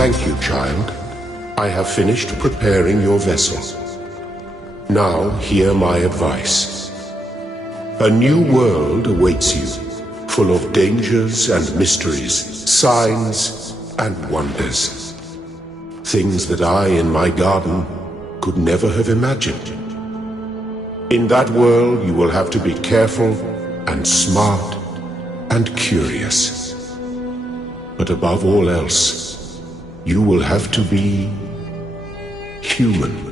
Thank you, child. I have finished preparing your vessel. Now hear my advice. A new world awaits you, full of dangers and mysteries, signs and wonders. Things that I, in my garden, could never have imagined. In that world, you will have to be careful and smart and curious. But above all else, you will have to be human.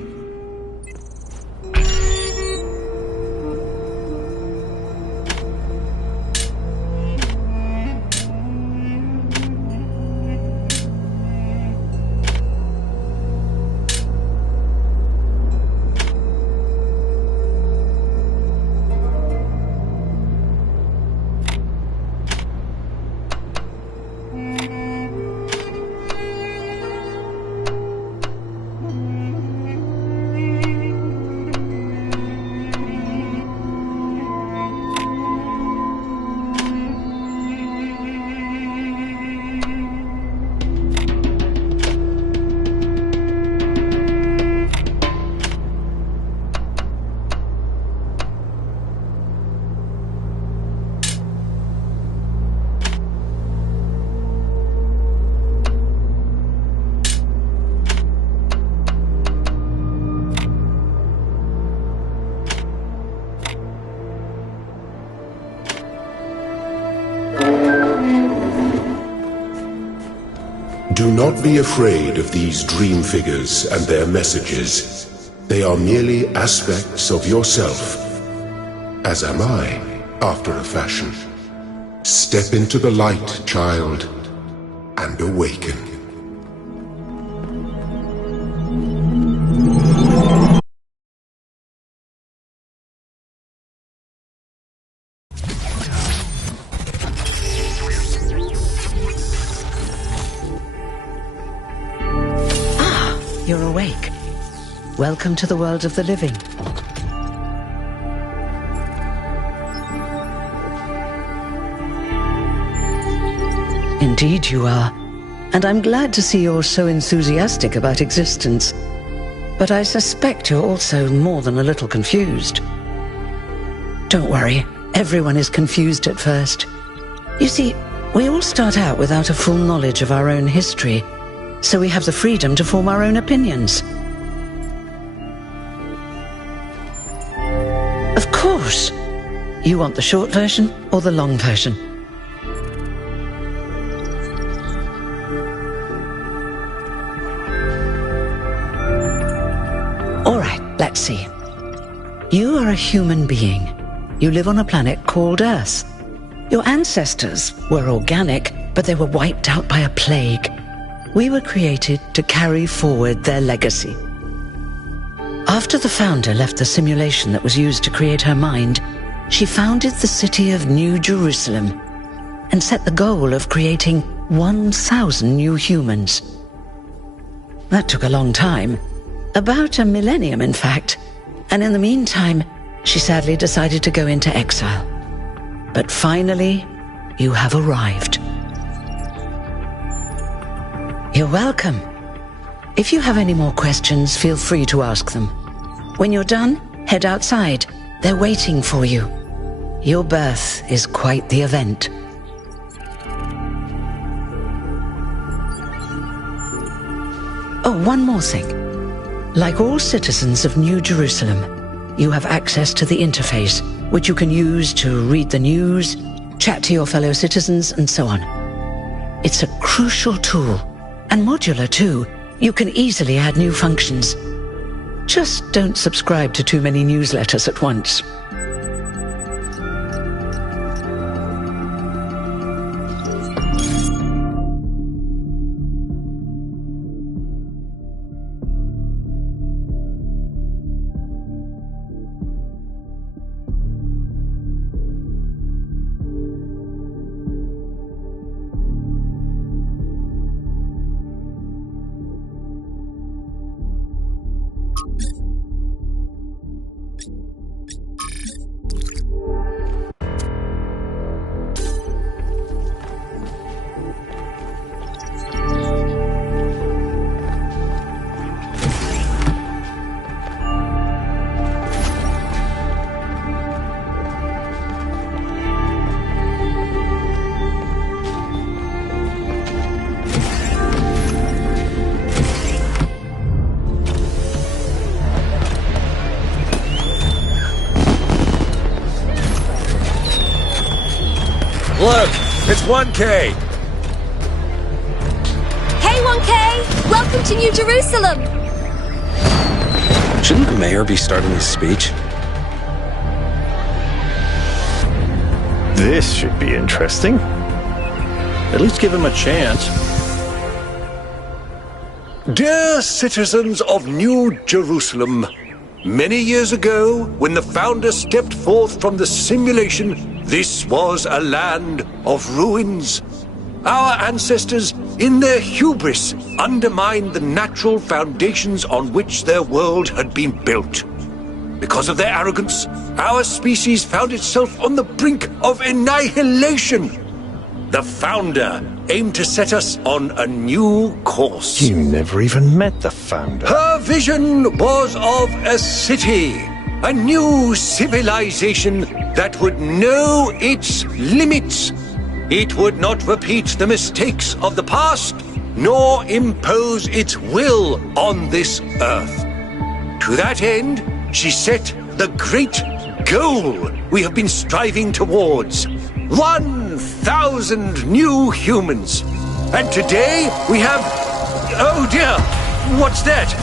Do not be afraid of these dream figures and their messages. They are merely aspects of yourself, as am I, after a fashion. Step into the light, child, and awaken. You're awake. Welcome to the world of the living. Indeed you are. And I'm glad to see you're so enthusiastic about existence. But I suspect you're also more than a little confused. Don't worry, everyone is confused at first. You see, we all start out without a full knowledge of our own history. So we have the freedom to form our own opinions. Of course! You want the short version or the long version? Alright, let's see. You are a human being. You live on a planet called Earth. Your ancestors were organic, but they were wiped out by a plague. We were created to carry forward their legacy. After the founder left the simulation that was used to create her mind, she founded the city of New Jerusalem and set the goal of creating 1,000 new humans. That took a long time, about a millennium in fact, and in the meantime, she sadly decided to go into exile. But finally, you have arrived. You're welcome. If you have any more questions, feel free to ask them. When you're done, head outside. They're waiting for you. Your birth is quite the event. Oh, one more thing. Like all citizens of New Jerusalem, you have access to the interface, which you can use to read the news, chat to your fellow citizens, and so on. It's a crucial tool. And modular too. You can easily add new functions. Just don't subscribe to too many newsletters at once. Look, it's 1K. Hey, 1K! Welcome to New Jerusalem! Shouldn't the mayor be starting his speech? This should be interesting. At least give him a chance. Dear citizens of New Jerusalem, many years ago, when the founder stepped forth from the simulation, this was a land of ruins. Our ancestors, in their hubris, undermined the natural foundations on which their world had been built. Because of their arrogance, our species found itself on the brink of annihilation. The founder aimed to set us on a new course. You never even met the founder. Her vision was of a city, a new civilization that would know its limits. It would not repeat the mistakes of the past, nor impose its will on this earth. To that end, she set the great goal we have been striving towards. 1,000 new humans. And today we have... Oh dear, what's that?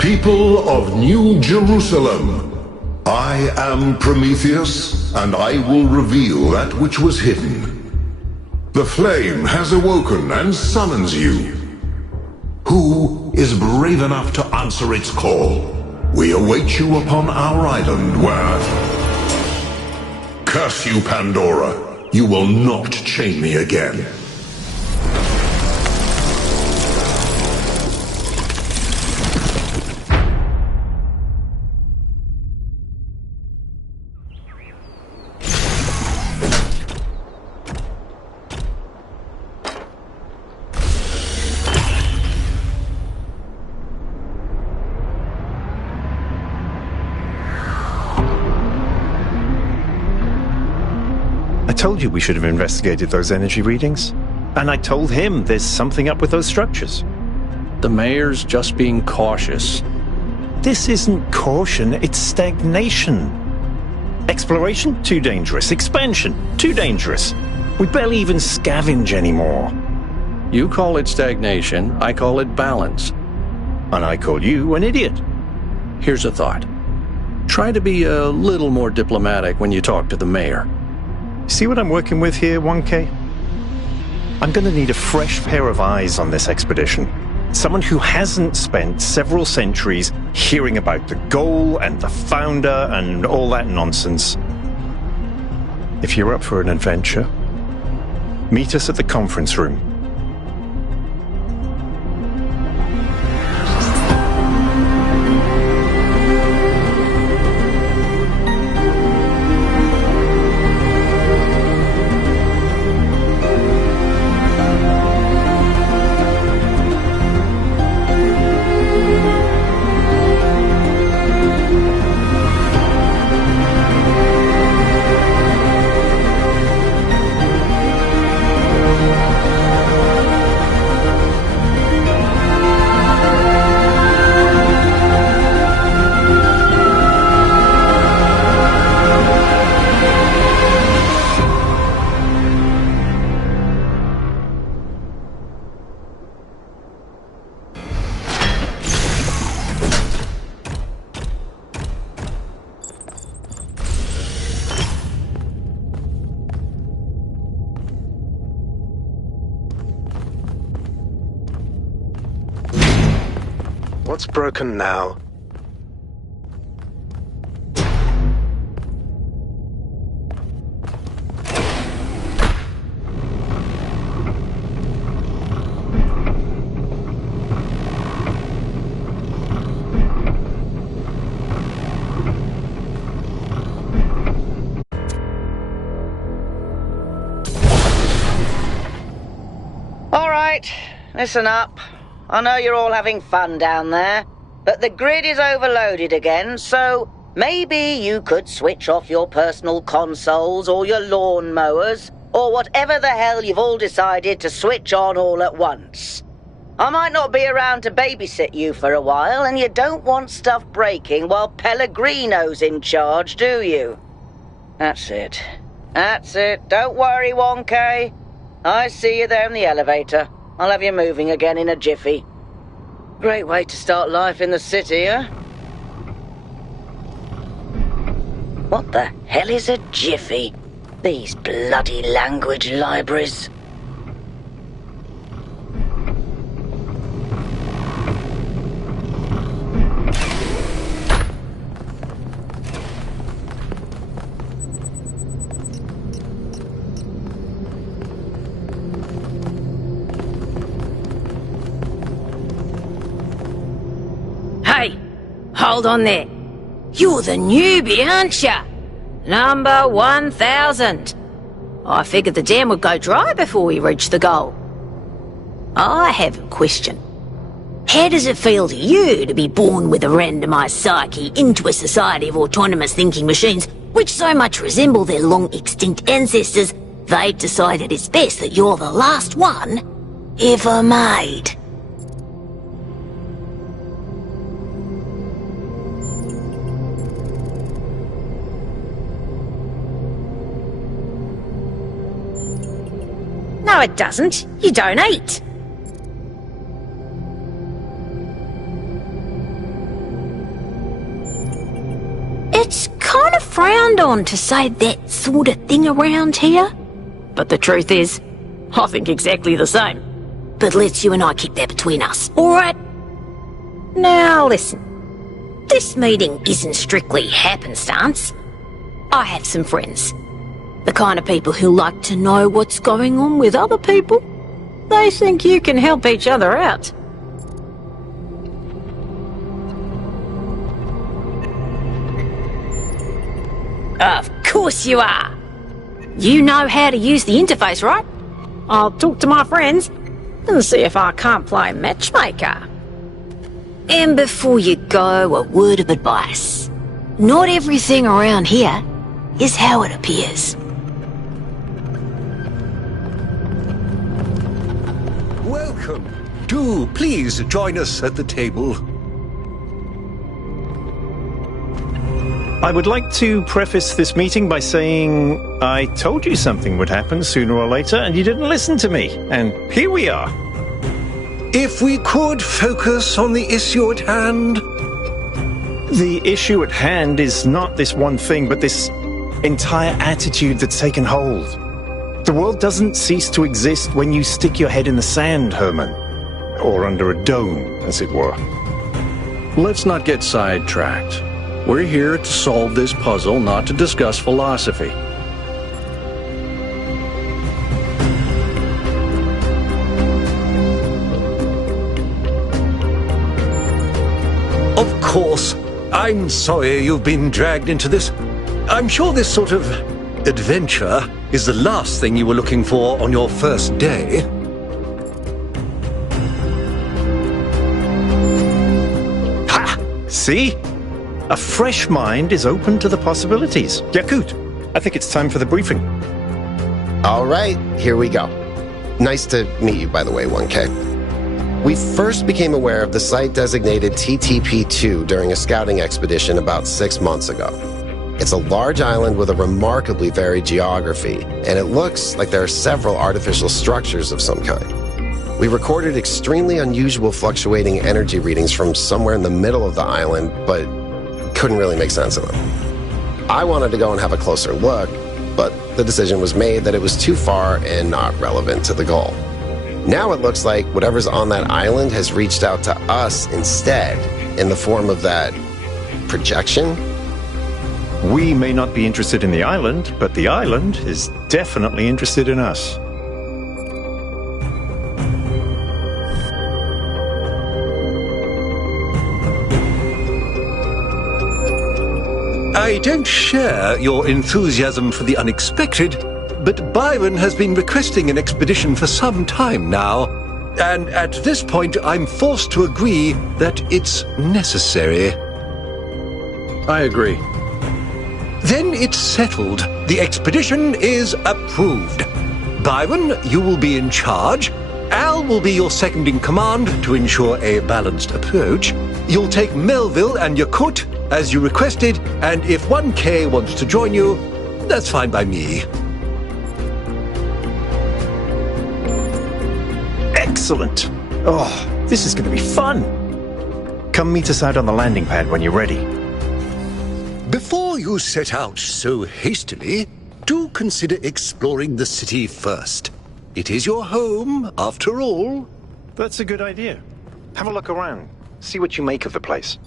People of New Jerusalem, I am Prometheus, and I will reveal that which was hidden. The flame has awoken and summons you. Who is brave enough to answer its call? We await you upon our island where... Curse you, Pandora! You will not chain me again. I told you we should have investigated those energy readings. And I told him there's something up with those structures. The mayor's just being cautious. This isn't caution, it's stagnation. Exploration? Too dangerous. Expansion? Too dangerous. We barely even scavenge anymore. You call it stagnation, I call it balance. And I call you an idiot. Here's a thought. Try to be a little more diplomatic when you talk to the mayor. See what I'm working with here, 1K? I'm going to need a fresh pair of eyes on this expedition. Someone who hasn't spent several centuries hearing about the goal and the founder and all that nonsense. If you're up for an adventure, meet us at the conference room. What's broken now? All right, listen up. I know you're all having fun down there, but the grid is overloaded again, so maybe you could switch off your personal consoles or your lawn mowers, or whatever the hell you've all decided to switch on all at once. I might not be around to babysit you for a while, and you don't want stuff breaking while Pellegrino's in charge, do you? That's it. That's it. Don't worry, 1K. I see you there in the elevator. I'll have you moving again in a jiffy. Great way to start life in the city, huh? What the hell is a jiffy? These bloody language libraries. Hey, hold on there. You're the newbie, aren't ya? Number 1000. I figured the dam would go dry before we reach the goal. I have a question. How does it feel to you to be born with a randomized psyche into a society of autonomous thinking machines which so much resemble their long-extinct ancestors, they've decided it's best that you're the last one ever made? No, it doesn't. You don't eat. It's kind of frowned on to say that sort of thing around here. But the truth is, I think exactly the same. But let's you and I keep that between us, alright? Now listen. This meeting isn't strictly happenstance. I have some friends. The kind of people who like to know what's going on with other people. They think you can help each other out. Of course you are. You know how to use the interface, right? I'll talk to my friends and see if I can't play matchmaker. And before you go, a word of advice. Not everything around here is how it appears. Welcome. Do please join us at the table. I would like to preface this meeting by saying I told you something would happen sooner or later and you didn't listen to me. And here we are. If we could focus on the issue at hand. The issue at hand is not this one thing, but this entire attitude that's taken hold. The world doesn't cease to exist when you stick your head in the sand, Herman. Or under a dome, as it were. Let's not get sidetracked. We're here to solve this puzzle, not to discuss philosophy. Of course. I'm sorry you've been dragged into this. I'm sure this sort of adventure is the last thing you were looking for on your first day. Ha! See? A fresh mind is open to the possibilities. Yakut, I think it's time for the briefing. All right, here we go. Nice to meet you, by the way, 1K. We first became aware of the site designated TTP-2 during a scouting expedition about 6 months ago. It's a large island with a remarkably varied geography, and it looks like there are several artificial structures of some kind. We recorded extremely unusual fluctuating energy readings from somewhere in the middle of the island, but couldn't really make sense of them. I wanted to go and have a closer look, but the decision was made that it was too far and not relevant to the goal. Now it looks like whatever's on that island has reached out to us instead, in the form of that projection. We may not be interested in the island, but the island is definitely interested in us. I don't share your enthusiasm for the unexpected, but Byron has been requesting an expedition for some time now, and at this point I'm forced to agree that it's necessary. I agree. Then it's settled. The expedition is approved. Byron, you will be in charge, Al will be your second in command to ensure a balanced approach. You'll take Melville and Yakut as you requested, and if 1K wants to join you, that's fine by me. Excellent. Oh, this is going to be fun. Come meet us out on the landing pad when you're ready. Before you set out so hastily, do consider exploring the city first. It is your home, after all. That's a good idea. Have a look around. See what you make of the place.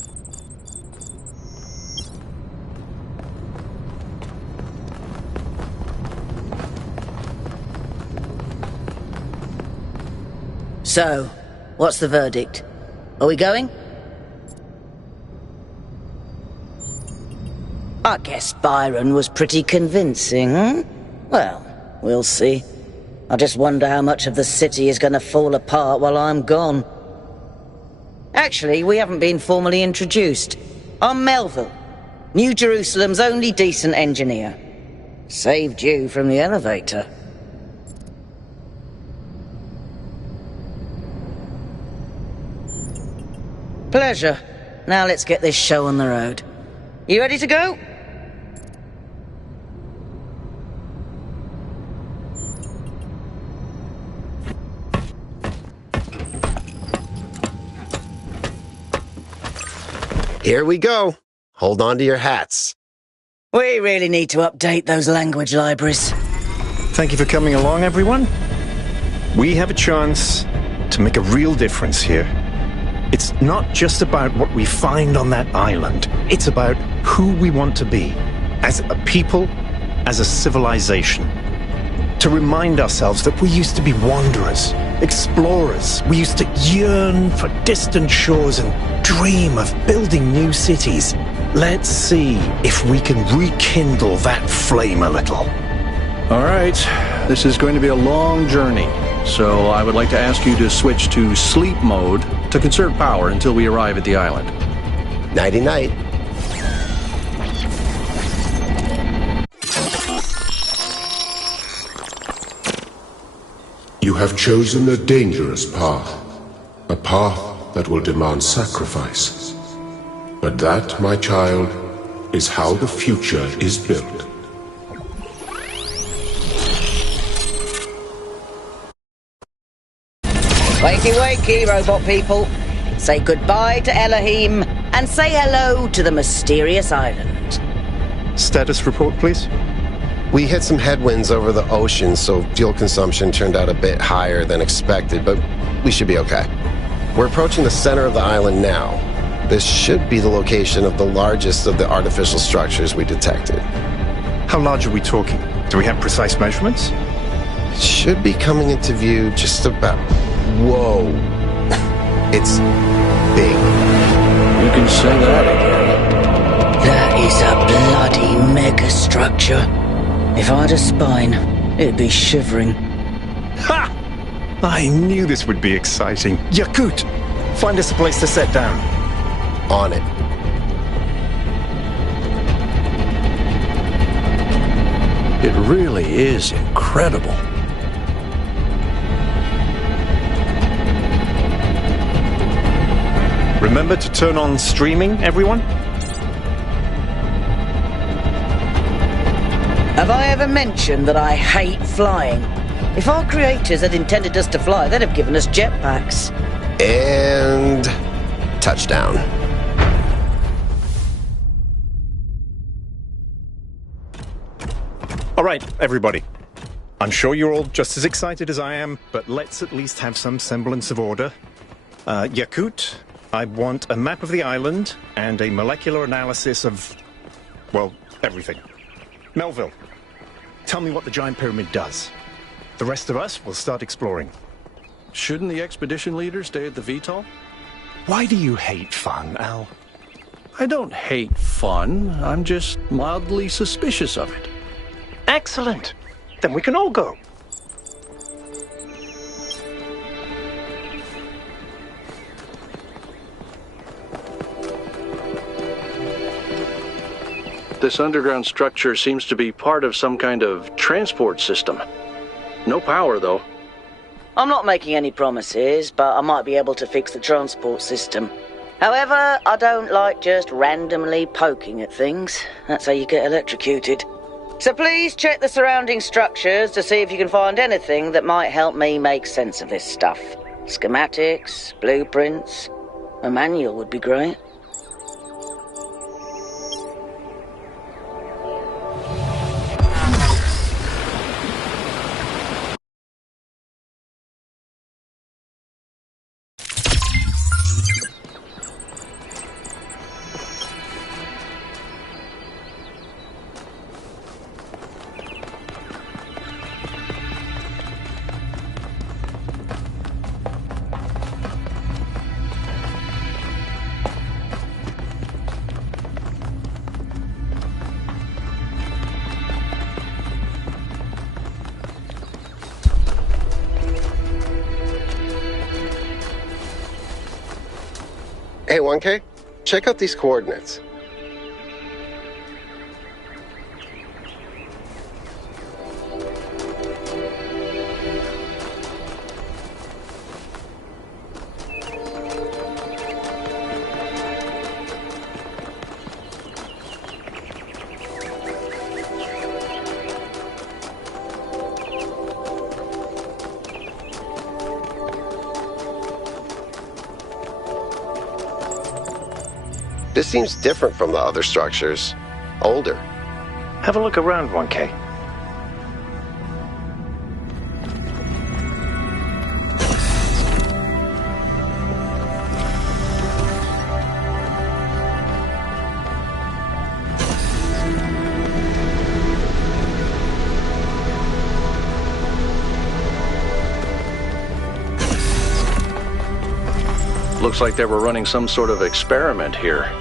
So, what's the verdict? Are we going? I guess Byron was pretty convincing, hmm? Well, we'll see. I just wonder how much of the city is going to fall apart while I'm gone. Actually, we haven't been formally introduced. I'm Melville, New Jerusalem's only decent engineer. Saved you from the elevator. Pleasure. Now let's get this show on the road. You ready to go? Here we go. Hold on to your hats. We really need to update those language libraries. Thank you for coming along, everyone. We have a chance to make a real difference here. It's not just about what we find on that island. It's about who we want to be, as a people, as a civilization. To remind ourselves that we used to be wanderers, explorers. We used to yearn for distant shores and dream of building new cities. Let's see if we can rekindle that flame a little. All right, this is going to be a long journey, so I would like to ask you to switch to sleep mode to conserve power until we arrive at the island. Nighty-night. You have chosen a dangerous path, a path that will demand sacrifice. But that, my child, is how the future is built. Wakey wakey, robot people. Say goodbye to Elohim, and say hello to the mysterious island. Status report, please. We hit some headwinds over the ocean, so fuel consumption turned out a bit higher than expected, but we should be okay. We're approaching the center of the island now. This should be the location of the largest of the artificial structures we detected. How large are we talking? Do we have precise measurements? It should be coming into view just about... Whoa. It's big. You can say that again. That is a bloody megastructure. If I had a spine, it'd be shivering. Ha! I knew this would be exciting. Yakut, find us a place to set down. On it. It really is incredible. Remember to turn on streaming, everyone? Have I ever mentioned that I hate flying? If our creators had intended us to fly, they'd have given us jetpacks. And... touchdown. All right, everybody. I'm sure you're all just as excited as I am, but let's at least have some semblance of order. Yakut, I want a map of the island and a molecular analysis of, well, everything. Melville, tell me what the giant pyramid does. The rest of us will start exploring. Shouldn't the expedition leader stay at the VTOL? Why do you hate fun, Al? I don't hate fun. I'm just mildly suspicious of it. Excellent. Then we can all go. This underground structure seems to be part of some kind of transport system. No power, though. I'm not making any promises, but I might be able to fix the transport system. However, I don't like just randomly poking at things. That's how you get electrocuted. So please check the surrounding structures to see if you can find anything that might help me make sense of this stuff. Schematics, blueprints, a manual would be great. Hey, 1K, check out these coordinates. This seems different from the other structures. Older. Have a look around, 1K. Looks like they were running some sort of experiment here.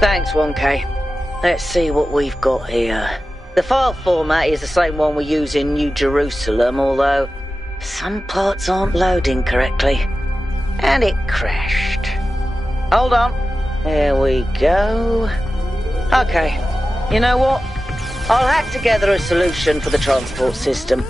Thanks, 1K. Let's see what we've got here. The file format is the same one we use in New Jerusalem, although some parts aren't loading correctly. And it crashed. Hold on. There we go. Okay. You know what? I'll hack together a solution for the transport system.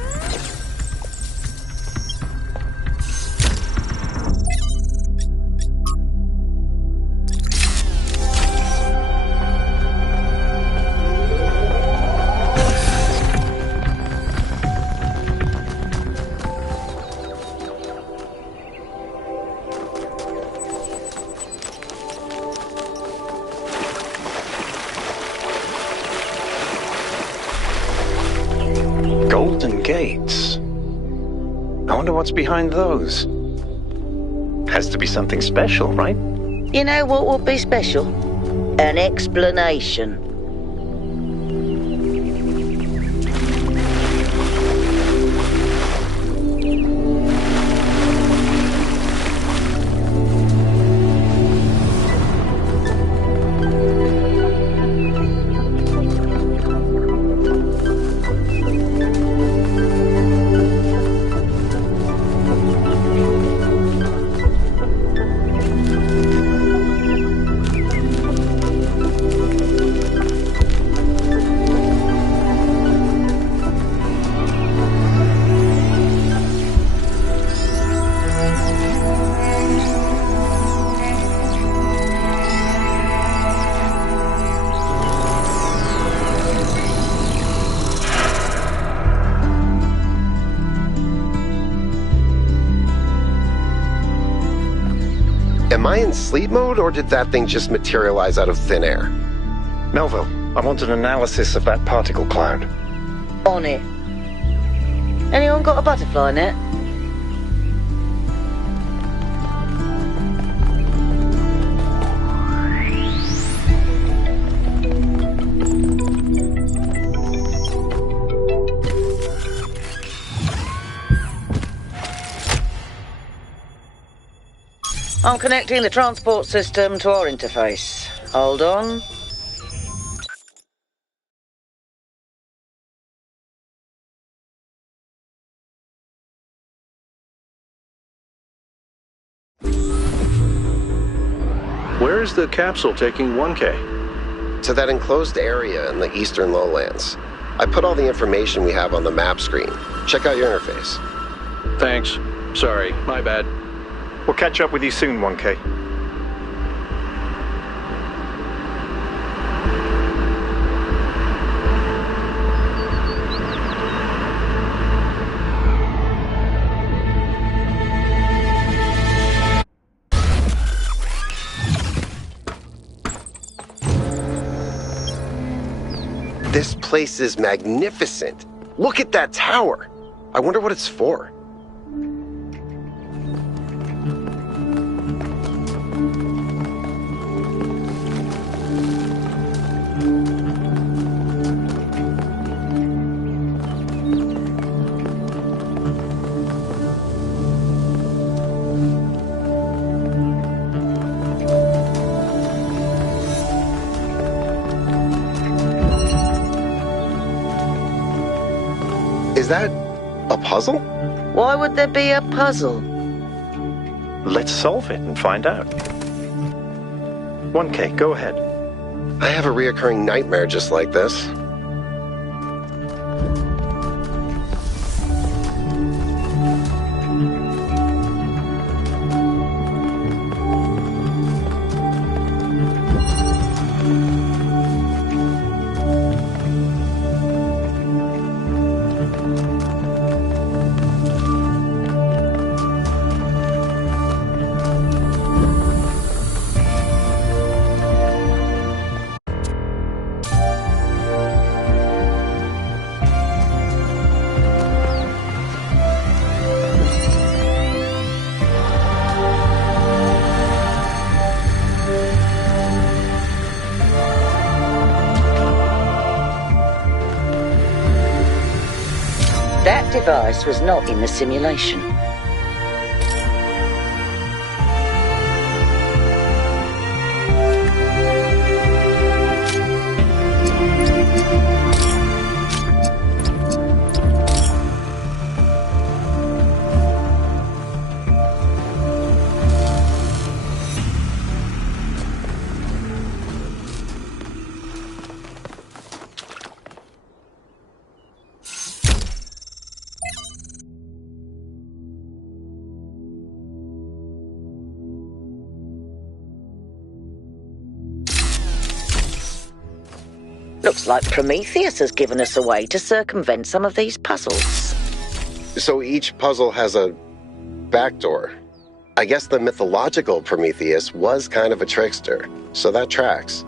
Golden gates. I wonder what's behind those. Has to be something special, right? You know what would be special? An explanation. Am I in sleep mode, or did that thing just materialize out of thin air? Melville, I want an analysis of that particle cloud. On it. Anyone got a butterfly net? I'm connecting the transport system to our interface. Hold on. where's the capsule taking 1K? To that enclosed area in the eastern lowlands. I put all the information we have on the map screen. Check out your interface. Thanks. Sorry, my bad. We'll catch up with you soon, 1K. This place is magnificent. Look at that tower. I wonder what it's for. Is that a puzzle? Why would there be a puzzle? Let's solve it and find out. 1K, go ahead. I have a reoccurring nightmare just like this. That device was not in the simulation. Looks like Prometheus has given us a way to circumvent some of these puzzles. So each puzzle has a backdoor. I guess the mythological Prometheus was kind of a trickster, so that tracks.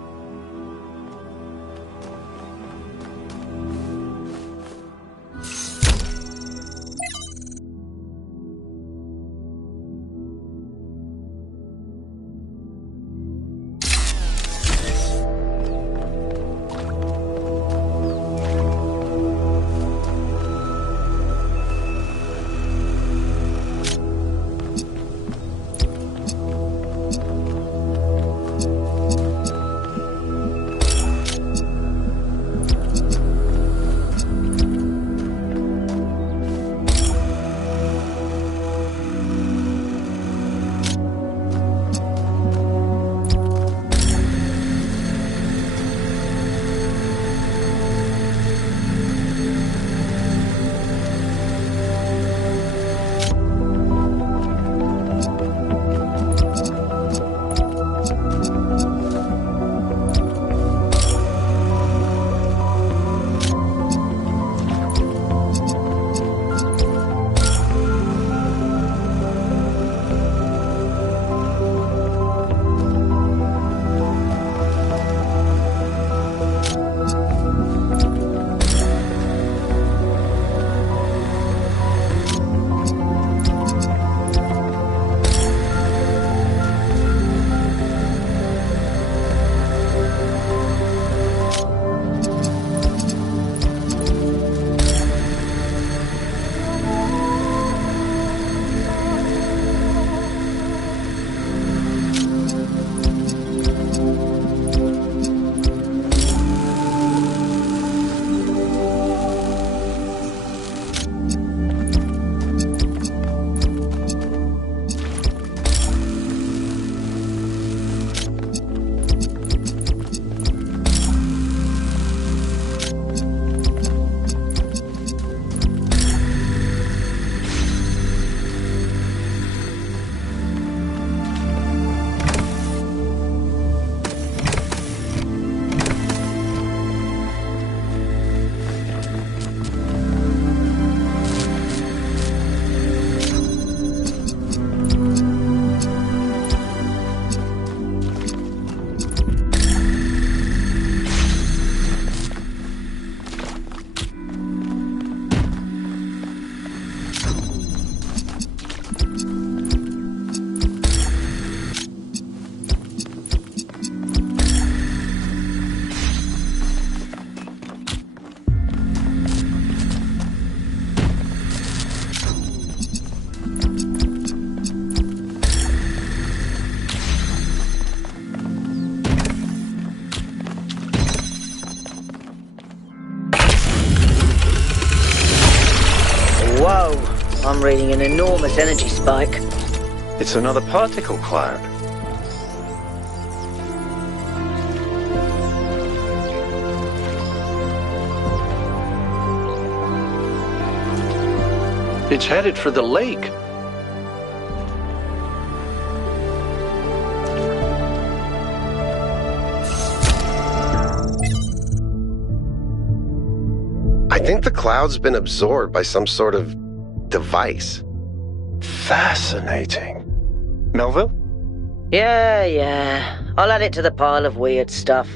I'm reading an enormous energy spike. It's another particle cloud. It's headed for the lake. I think the cloud's been absorbed by some sort of device. Fascinating. Melville? Yeah. I'll add it to the pile of weird stuff.